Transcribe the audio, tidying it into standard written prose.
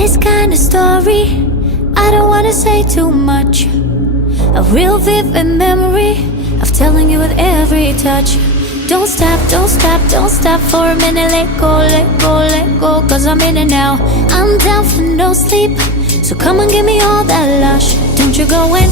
This kind of story, I don't wanna say too much. A real vivid memory of telling you with every touch. Don't stop, don't stop, don't stop for a minute. Let go, let go, let go, cause I'm in it now. I'm down for no sleep, so come and give me all that lush. Don't you go in.